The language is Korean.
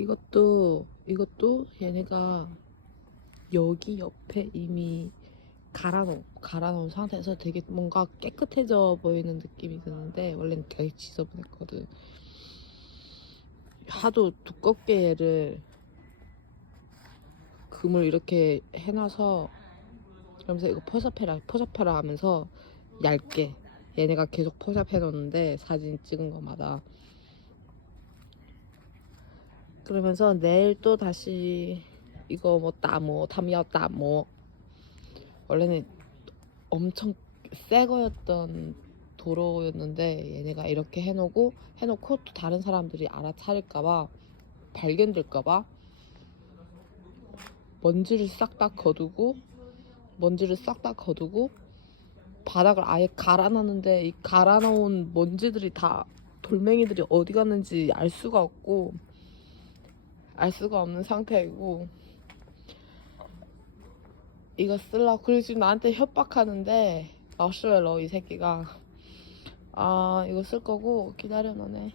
이것도 이것도 얘네가 여기 옆에 이미 갈아놓은 갈아놓은 상태에서 되게 뭔가 깨끗해져 보이는 느낌이 드는데 원래는 되게 지저분했거든. 하도 두껍게 얘를 금을 이렇게 해놔서 그러면서 이거 포샵해라 포샵해라 하면서 얇게 얘네가 계속 포샵해 놓는데 사진 찍은 것마다 그러면서 내일 또 다시 이거 뭐 따모 담야 따모. 원래는 엄청 새 거였던 도로였는데 얘네가 이렇게 해놓고 해놓고 또 다른 사람들이 알아차릴까봐 발견될까봐 먼지를 싹 다 거두고 먼지를 싹 다 거두고 바닥을 아예 갈아놨는데 이 갈아놓은 먼지들이 다 돌멩이들이 어디 갔는지 알 수가 없고 알 수가 없는 상태이고 이거 쓰려고 그리고 지금 나한테 협박하는데 마슈멜로 이 새끼가. 아 이거 쓸 거고 기다려 너네